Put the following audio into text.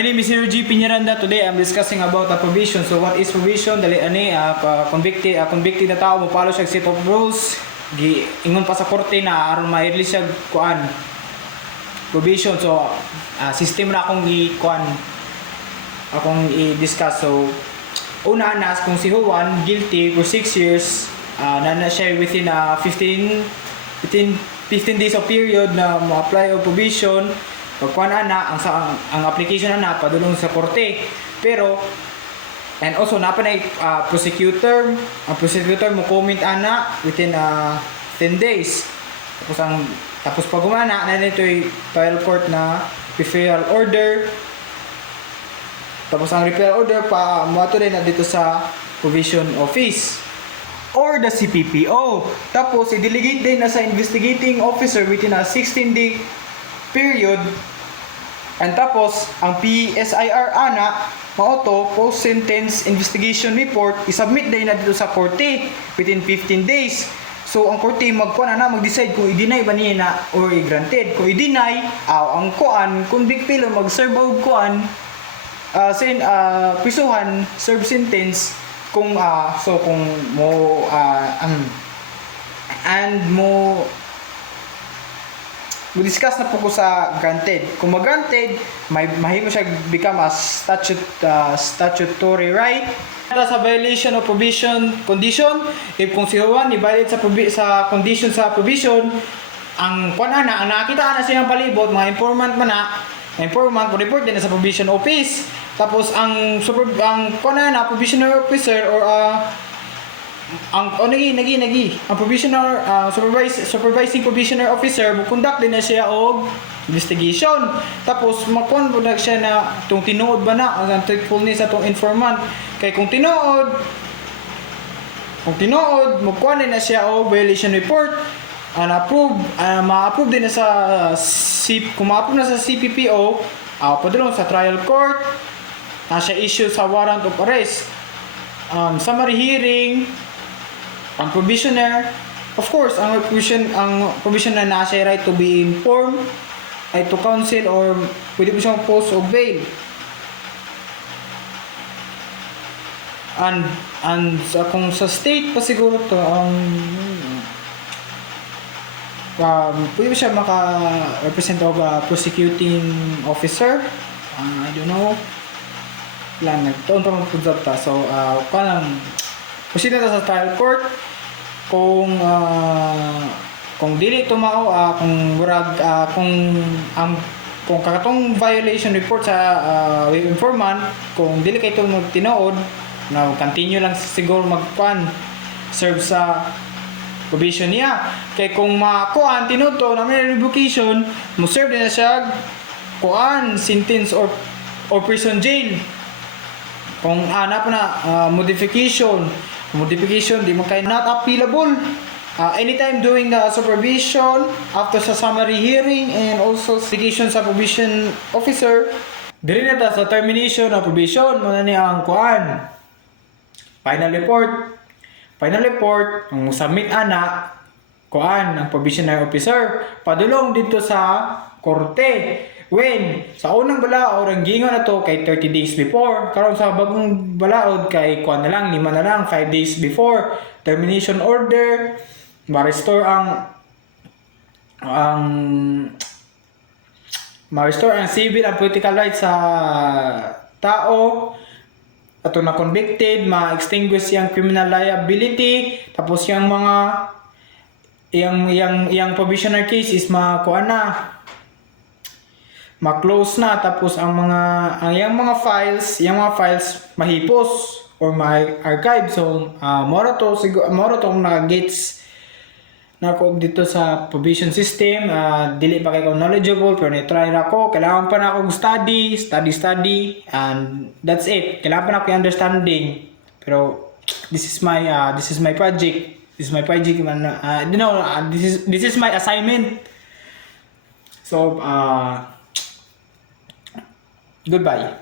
My name is G. Piñaranda. Today I'm discussing about probation. So what is probation? Dali ani convicted na tao mo follow siya set of rules. Ingon pa sa korte na aron ma-release siya kuan. Probation. So system na akong i-discuss. So una na kung si Juan guilty for 6 years, na siya within 15 days of period na mo-apply of probation. Pagkuhan na ang application na padulong sa korte. Pero and also napa na prosecutor, ang prosecutor mo comment within 10 days. Tapos pag gumana na nito'y trial court na referral order. Tapos ang referral order pa moato din na dito sa probation office or the CPPO. Tapos i-delegate din na sa investigating officer within a 16-day period. And tapos ang PSIR mauto post sentence investigation report isubmit din na dito sa korte within 15 days. So ang korte mag-decide kung i-deny ba niya na or i-granted. Kung i-deny, ang convict pillar mag-serve og pisuhan serve sentence kung kung mo discuss na po ko sa granted. Kung mag-granted, mahimo siya become a statutory right. Sa violation of probation condition, if kung si Juan i-violate sa condition sa probation, ang nakita na siyang palibot, mga informant informant report din na sa probation office. Tapos ang probationer officer or ang probationer supervising probationer officer mo conduct din na siya og investigation. Tapos makon na siya na tung tinuod ba na ang truthfulness atong informant. Kay kung tinuod mo kuan na siya og violation report ma-approve din na sa kung ma-approve na sa CPPO, padulong sa trial court na siya issue sa warrant of arrest. Summary hearing, ang probationer, of course, ang probationer na siya right to be informed, ay to counsel or pwede po siyang post of bail. And kung sa state pa siguro to, pwede siya maka-represent of prosecuting officer. I don't know. Nagtaon pa mag-pudap ta. So, proceed na sa trial court. Kung dili tumao kung kakatong violation report sa informant, kung dili kay itong magtinood na continue lang siguro serve sa probation niya. Kay kung tinuod to na may revocation, mo serve din na siya sentence or prison jail. Kung modification di mo kay not appealable. Anytime doing the supervision after sa summary hearing and also investigation sa probation officer, diri na ta sa termination of probation mo na niya ang final report ang submit ang probationary officer padulong dito sa korte. When sa unang balaod ang gingon na to kay 30 days before, karon sa bagong balaod kay 5 days before termination order, ma-restore ang civil and political rights sa tao ato na convicted, ma-extinguish yung criminal liability, tapos yung mga yung probationary case is ma-close na, tapos ang mga files mahipos or ma-archive. So moro to na gets na ko dito sa probation system. Dili pa kay ko knowledgeable pero na-try na ko. Kailangan pa na akong study and that's it. Kailangan pa na ako understanding. Pero this is my project. This is my assignment. So goodbye.